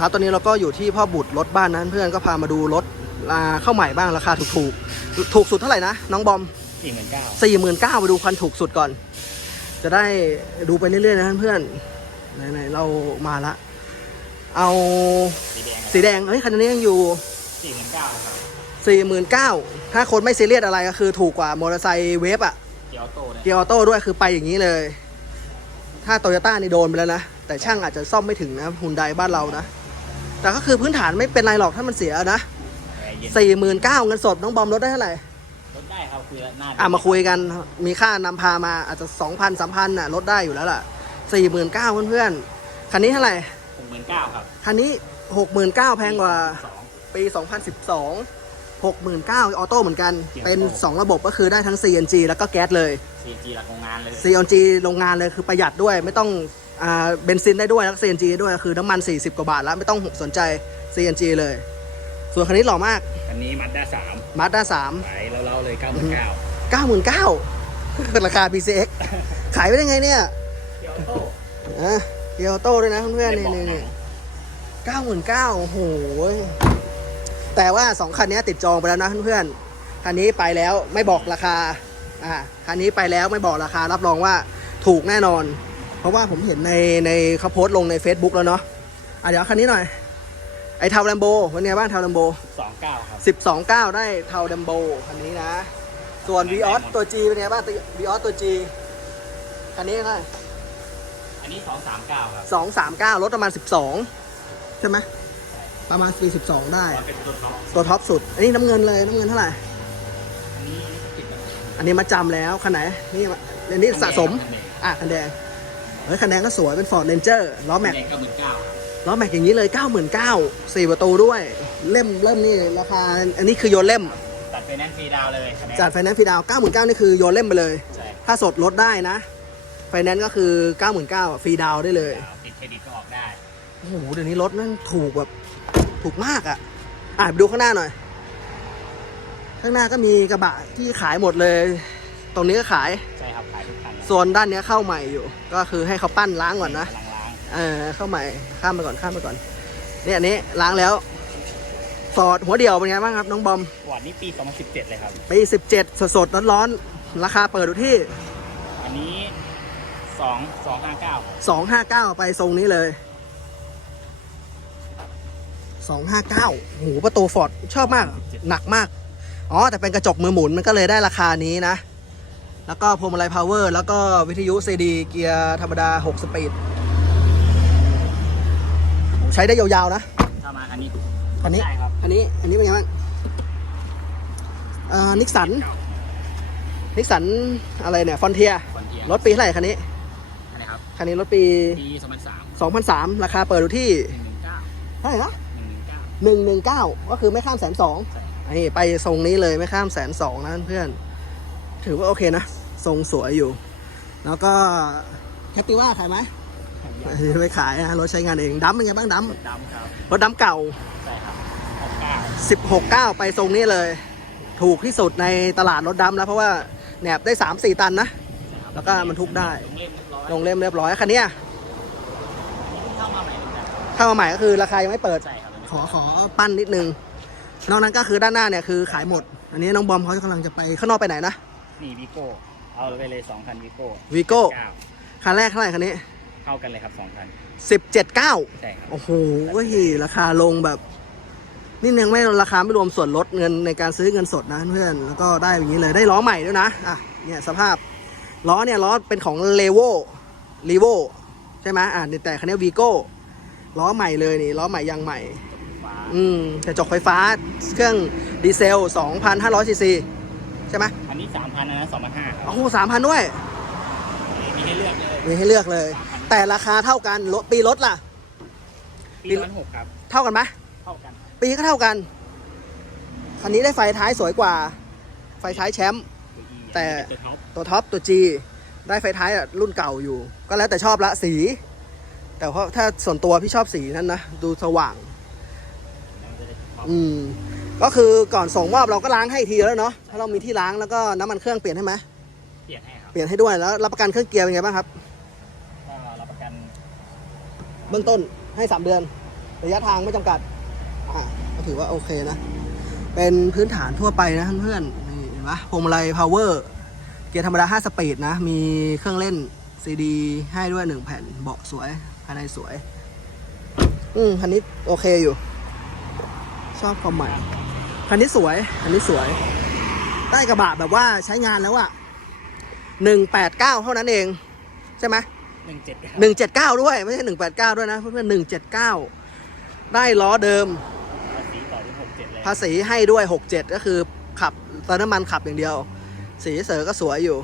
ครับตอนนี้เราก็อยู่ที่พ่อบุตรรถบ้านนั้นเพื่อนก็พามาดูรถอ่าเข้าใหม่บ้างราคาถูกๆ ถูกสุดเท่าไหร่นะน้องบอมสี่หมื่นเก้าสี่หมื่นเก้าไปดูคันถูกสุดก่อน จะได้ดูไปเรื่อยๆนะเพื่อนๆไหนๆเรามาละ เอาสีแดงสีแดงเฮ้ยคันนี้ยังอยู่สี่หมื่นเก้าครับสี่หมื่นเก้าถ้าคนไม่ซีเรียสอะไรก็คือถูกกว่ามอเตอร์ไซค์เวฟอะเกียวโต้เนี่ยเกียร์ออโต้ด้วยคือไปอย่างนี้เลย ถ้าโตโยต้านี่โดนไปแล้วนะ แต่ช่างอาจจะซ่อมไม่ถึงนะฮุนไดบ้านเรานะ แต่ก็คือพื้นฐานไม่เป็นไรหรอกถ้ามันเสียนะแอร์เย็นสี่หมื่นเก้าเงินสดน้องบอมลดได้เท่าไหร่รถได้ครับคุยแล้วหน้าอะมาคุยกันมีค่านำพามาอาจจะสองพันสามพันน่ะลดได้อยู่แล้วล่ะสี่หมื่นเก้าเพื่อนๆคันนี้เท่าไหร่หกหมื่นเก้าครับคันนี้หกหมื่นเก้าแพงกว่าสองปี2012 69,000ออโต้เหมือนกันเกียร์เป็นออโต้2ระบบก็คือได้ทั้ง CNG แล้วก็แก๊สเลยซีจีหลักโรงงานเลย CNG โรงงานเลยคือประหยัดด้วยไม่ต้องอ่า เบนซินได้ด้วยแล้วก็ CNG ด้วยคือน้ำมัน 40 กว่าบาทแล้วไม่ต้องสนใจ CNG เลย ส่วนคันนี้หล่อมาก อันนี้มัดด้าสาม Mazda ขายเราๆเลยเก้าหมื่นเก้า3 99,000ราคา PCX ขายไปได้ไงเนี่ยเกียวโต้อะเกียวโต้ด้วยนะเพื่อนๆนี่นี่นี่เก้าหมื่นเก้าโอ้โหแต่ว่าสองคันนี้ติดจองไปแล้วนะเพื่อนๆคันนี้ไปแล้วไม่บอกราคาอ่าคันนี้ไปแล้วไม่บอกราคารับรองว่าถูกแน่นอน เพราะว่าผมเห็นในในเขาโพสต์ลงใน Facebook แล้วเนาะอะเดี๋ยวคันนี้หน่อย ไอเทาแลมโบเป็นไงบ้างเทาแลมโบสองเก้าครับสิบสองเก้าได้เทาแลมโบคันนี้นะ ส่วน v ีออสตัว G เป็นไงบ้าง v ีออสตัว G คันนี้เท่าไหร่อันนี้สองสามเก้าครับสองสามเก้ารถประมาณสิบสองใช่ไหมประมาณปีสิบสองได้มันเป็นตัวท็อปตัวท็อปสุด อันนี้น้ำเงินเลยน้ำเงินเท่าไหร่ อันนี้ติดแบบอันนี้มาจำแล้วคันไหนนี่มาอันนี้สะสม อะคันแดง เฮ้ยคันแดงก็สวยเป็น Ford Ranger ล้อแม็กแดงเก้าหมื่นเก้าล้อแม็กอย่างนี้เลย 9 9 0 0 0สี่ประตูด้วย เล่มเล่มนี่ราคา อันนี้คือโยนเล่ม ตัดไปนั่นฟรีดาวเลยคะแนนจัดไฟแนนซ์ฟรีดาวน์99,000นี่คือโยนเล่มไปเลย ใช่ถ้าสดลดได้นะ ไฟแนนซ์ก็คือ 99,000ฟรีดาวน์ได้เลย ติดเครดิตก็ออกได้ โอ้โห เดี๋ยวนี้รถแมันถูกแบบถูกมากอะ่ะ อะไปดูข้างหน้าหน่อย ข้างหน้าก็มีกระบะที่ขายหมดเลย ตรงนี้ก็ขาย ใช่ครับขายทุกคันเลย ส่วนด้านเนี้ยเข้าใหม่อยู่ ก็คือให้เขาปั้นล้างก่อนนะกำลังล้างเออเข้าใหม่ข้ามไปก่อนข้ามไปก่อน เนี่ยอันนี้ล้างแล้วฟอร์ดหัวเดี่ยวเป็นไงบ้างครับน้องบอมวอร์ดนี่ปี 2017 เลยครับปี17 สดสดร้อนร้อนๆราคาเปิดอยู่ที่ อันนี้สองสองห้าเก้า259 ไปทรงนี้เลย 259โอ้โหประตูฟอร์ดชอบมาก หนักมาก อ๋อ แต่เป็นกระจกมือหมุนมันก็เลยได้ราคานี้นะ แล้วก็พวงมาลัยพาวเวอร์ แล้วก็วิทยุซีดี เกียร์ธรรมดา 6 สปีด ใช้ได้ยาวๆนะ ถ้ามาคันนี้อันนี้ใช่ครับอันนี้ อันนี้เป็นไงบ้างอ่านิสสัน นิสสันอะไรเนี่ย ฟอนเทีย คอนเทียรถปีเท่าไหร่คันนี้ อันนี้ครับคันนี้รถปี ปี2003 2003 ราคาเปิดอยู่ที่119เท่าไหร่นะ119หนึ่งหนึ่งเก้าก็คือไม่ข้ามแสนสอง ใช่ นี่ไปทรงนี้เลยไม่ข้ามแสนสองนะเพื่อนถือว่าโอเคนะ ทรงสวยอยู่ แล้วก็แคปติว่าขายไหมไม่ขายนะรถใช้งานเองดัมเป็นไงบ้างดัมดำครับรถดัมเก่าใช่ครับ69 16 9ไปทรงนี้เลย ถูกที่สุดในตลาดรถดัมแล้วเพราะว่าแหนบได้3 4ตันนะ แล้วก็มันทุกได้ ลงเล่มเรียบร้อยลงเล่มเรียบร้อยคันเนี้ยเข้ามาใหม่เหมือนกันเข้ามาใหม่ก็คือราคายังไม่เปิดใช่ครับขอขอปั้นนิดนึง นอกนั้นก็คือด้านหน้าเนี่ยคือขายหมด อันนี้น้องบอมเขากำลังจะไปข้างนอกไปไหนนะ นี่วีโก้ เอาไปเลย2คันวีโก้วีโก้เก้าคันแรกเท่าไหร่คันนี้เข้ากันเลยครับ2คันสิบเจ็ดเก้าใช่ครับโอ้โหเว้ยราคาลงแบบ นี่ยังไม่ราคาไม่รวมส่วนลดเงินในการซื้อเงินสดนะเพื่อนแล้วก็ได้อย่างนี้เลยได้ล้อใหม่ด้วยนะอะเนี่ยสภาพล้อเนี่ยล้อเป็นของเลโวลีโวใช่ไหมอะแต่คันนี้วีโก้ล้อใหม่เลยนี่ล้อใหม่ยางใหม่ฟ้าอืมกระจกไฟฟ้าเครื่องดีเซล 2,500ซีซี ใช่ไหมอันนี้3,000อันนั้น2,500ครับโอ้โห3,000ด้วย มีให้เลือกเลยมีให้เลือกเลย แต่ราคาเท่ากันรถปีรถล่ะ ปีละหกครับ เท่ากันไหมเท่ากัน ปีก็เท่ากัน คันนี้ได้ไฟท้ายสวยกว่า ไฟท้ายแชมป์ แต่ตัวท็อปตัวท็อปตัว G ได้ไฟท้ายอะรุ่นเก่าอยู่ ก็แล้วแต่ชอบละสี แต่เพราะถ้าส่วนตัวพี่ชอบสีนั้นนะ ดูสว่างแล้วจะได้ท็อปอืม ก็คือก่อนส่งมอบเราก็ล้างให้อีกทีแล้วเนาะถ้าเรามีที่ล้างแล้วก็น้ำมันเครื่องเปลี่ยนให้ไหมเปลี่ยนให้ครับเปลี่ยนให้ด้วยแล้วรับประกันเครื่องเกียร์เป็นไงบ้างครับก็รับประกันเบื้องต้นให้ 3 เดือน ระยะทางไม่จำกัดอ่าก็ถือว่าโอเคนะ เป็นพื้นฐานทั่วไปนะเพื่อนๆนี่เห็นปะพวงมาลัย power เกียร์ธรรมดา 5 สปีดนะ มีเครื่องเล่นซีดีให้ด้วย 1 แผ่นเบาะสวยภายในสวย อืมคันนี้โอเคอยู่ ชอบความใหม่ คันนี้สวยคันนี้สวยได้กระบะแบบว่าใช้งานแล้วอะ189เท่านั้นเอง ใช่ไหมหนึ่งเจ็ดหนึ่งเจ็ดเก้าด้วย ไม่ใช่หนึ่งแปดเก้าด้วยนะ เพื่อนๆหนึ่งเจ็ดเก้าได้ล้อเดิมภาษีต่อที่หกเจ็ดเลยภาษีให้ด้วยหกเจ็ดก็คือขับเติมน้ำมันขับอย่างเดียว สีเสือก็สวยอยู่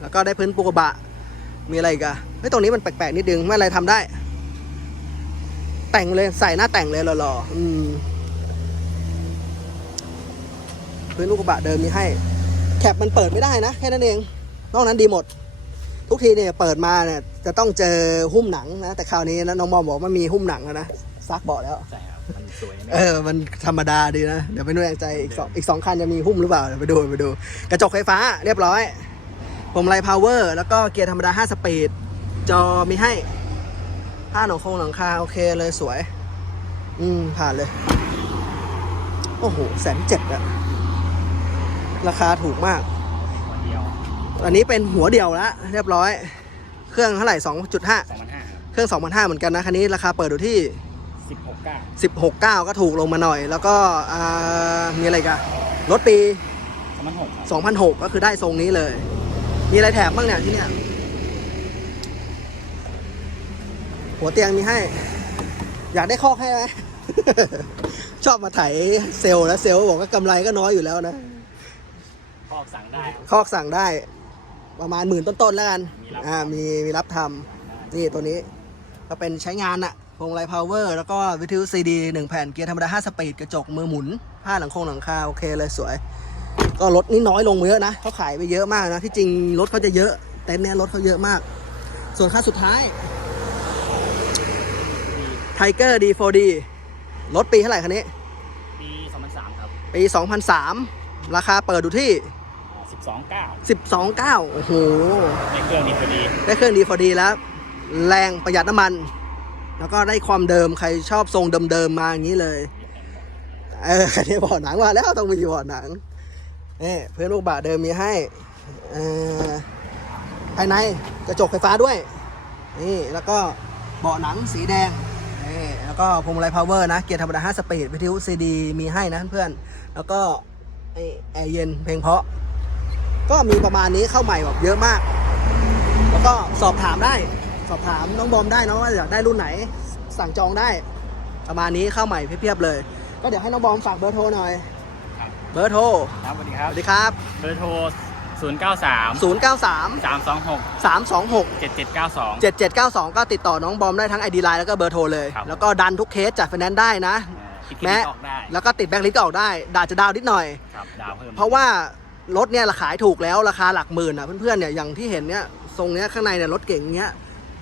แล้วก็ได้พื้นปูกระบะ มีอะไรอีกอะเฮ้ยตรงนี้มันแปลกๆนิดนึงไม่อะไรทำได้ แต่งเลยใส่หน้าแต่งเลยหล่อๆอืม พื้นลูกกระบะเดิมมีให้ แคปมันเปิดไม่ได้นะ แค่นั้นเอง นอกนั้นดีหมด ทุกทีเนี่ยเปิดมาเนี่ยจะต้องเจอหุ้มหนังนะ แต่คราวนี้นะน้องมอมบอกว่ามันมีหุ้มหนังแล้วนะซักเบาะแล้ว ใช่ครับ มันสวยนะเออ มันธรรมดาดีนะ เดี๋ยวไปดูแน่ใจอีกสองอีกสองคันจะมีหุ้มหรือเปล่า เดี๋ยวไปดูไปดู กระจกไฟฟ้าเรียบร้อยผมไลพาวเวอร์แล้วก็เกียร์ธรรมดา 5 สปีด จอมีให้ผ้าหนังโครงหลังคา โอเคเลยสวย อืม ผ่านเลย โอ้โหแสนเจ็ดอะ ราคาถูกมากวันเดียวอันนี้เป็นหัวเดียวแล้วเรียบร้อย เครื่องเท่าไหร่2.5สองพันห้าครับเครื่อง2,500เหมือนกันนะคันนี้ราคาเปิดอยู่ที่สิบหกเก้า16.9ก็ถูกลงมาหน่อย แล้วก็อ่ามีอะไรอีกันรถปีสองพันหกครับ2006ก็คือได้ทรงนี้เลย มีอะไรแถมบ้างเนี่ยที่เนี่ยหัวเตียงมีให้ อยากได้คอกให้ไหมชอบมาไถเซลล์แล้วเซลล์บอกว่ากำไรก็น้อยอยู่แล้วนะ พอกสั่งได้ครับคอกสั่งได้ประมาณหมื่นต้นๆแล้วกันมีรับอ่า มีมีรับทำนี่ตัวนี้ ก็เป็นใช้งานอะพวงไลพาวเวอร์ แล้วก็วิทยุซีดีหนึ่งแผ่นเกียร์ธรรมดา5สปีด กระจกมือหมุน ผ้าหลังโครงหลังคา โอเคเลยสวย ก็รถนี่น้อยลงมาเยอะนะเขาขายไปเยอะมากนะ ที่จริงรถเขาจะเยอะ เต็นท์เนี้ยรถเขาเยอะมาก ส่วนค่าสุดท้ายไทเกอร์ดีโฟดีรถปีเท่าไหร่คันนี้ ปีสองพันสามครับ ปี 2003 ราคาเปิดดูที่ สิบสองเก้า12.9โอ้โห ในเครื่องนี้พอดี ได้เครื่องดีพอดีแล้ว แรงประหยัดน้ำมัน แล้วก็ได้ความเดิมใครชอบทรงเดิมๆมาอย่างนี้เลย เออคันนี้เบาะหนังมาแล้วต้องมีเบาะหนังนี่เพื่อนลูกบาทเดิมมีให้เออภายในกระจกไฟฟ้าด้วยนี่แล้วก็เบาะหนังสีแดงนี่แล้วก็พวงมาลัยพาวเวอร์นะ เกียร์ธรรมดา5สปีดวิทยุซีดีมีให้นะเพื่อนๆแล้วก็ไอแอร์เย็นเพลงเพราะ ก็มีประมาณนี้เข้าใหม่แบบเยอะมาก แล้วก็สอบถามได้ สอบถามน้องบอมได้นะว่าอยากได้รุ่นไหน สั่งจองได้ ประมาณนี้เข้าใหม่เพียบๆเลย ก็เดี๋ยวให้น้องบอมฝากเบอร์โทรหน่อยครับเบอร์โทร ครับสวัสดีคสรับวัสดีครับ เบอร์โทรศูนย์เก้าสาม093สามสองหก326เจ็ดเจ็ดเก้าสอง7792 ก็ติดต่อน้องบอมได้ทั้ง ID Line แล้วก็เบอร์โทรเลย ครับ แล้วก็ดันทุกเคสจัดไฟแนนซ์ได้นะคิดแม้ออกได้แล้วก็ติดแบงค์ลิสต์ก็ออกได้ดาจะดาวนิดหน่อย ครับดาวเพิ่มเพราะว่า รถเนี่ยราคาขายถูกแล้วราคาหลักหมื่นอะเพื่อนๆเนี่ยอย่างที่เห็นเนี่ยทรงเนี้ยข้างในเนี่ยรถเก่งเนี้ย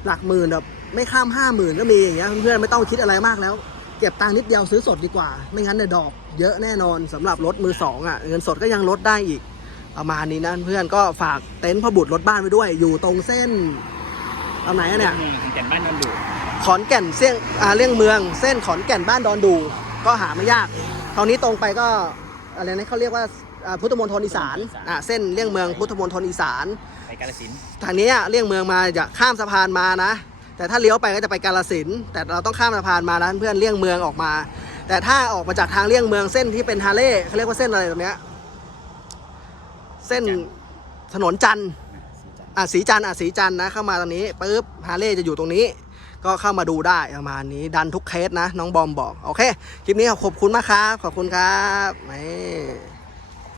หลักหมื่นแบบไม่ข้ามห้าหมื่นก็มีอย่างเงี้ยเพื่อนๆไม่ต้องคิดอะไรมากแล้ว เก็บตังค์นิดเดียวซื้อสดดีกว่า ไม่งั้นเนี่ยดอกเยอะแน่นอนสำหรับรถมือสองอะเงินสดก็ยังลดได้อีกประมาณนี้นะเพื่อนก็ฝากเต็นท์พ่อบุตรรถบ้านไว้ด้วย อยู่ตรงเส้นตรงไหนอะเนี่ยมือของแก่นบ้านนนดูขอนแก่นเสี่ยงอ่าเลี่ยงเมือง เส้นขอนแก่นบ้านดอนดู ก็หาไม่ยากตอนนี้ตรงไปก็อะไรนะเขาเรียกว่า อ่าพุทธมณฑลอีสานอ่าเส้นเลี่ยงเมืองพุทธมณฑลอีสาน ไปกาฬสินธุ์ทางนี้อะเลี่ยงเมืองมาจะข้ามสะพานมานะ แต่ถ้าเลี้ยวไปก็จะไปกาลสินธุ์แต่เราต้องข้ามสะพานมานะเพื่อนเลี่ยงเมืองออกมา แต่ถ้าออกมาจากทางเลี่ยงเมืองเส้นที่เป็นฮาร์เลย์เขาเรียกว่าเส้นอะไรตรงเนี้ยเส้นถนนจันทร์อะสีจันทร์อะสีจันทร์นะเข้ามาตรงนี้ปุ๊บฮาร์เลย์จะอยู่ตรงนี้ ก็เข้ามาดูได้ประมาณนี้ดันทุกเคสนะ น้องบอมบอก โอเค คลิปนี้ขอบคุณมากครับ ขอบคุณครับนี่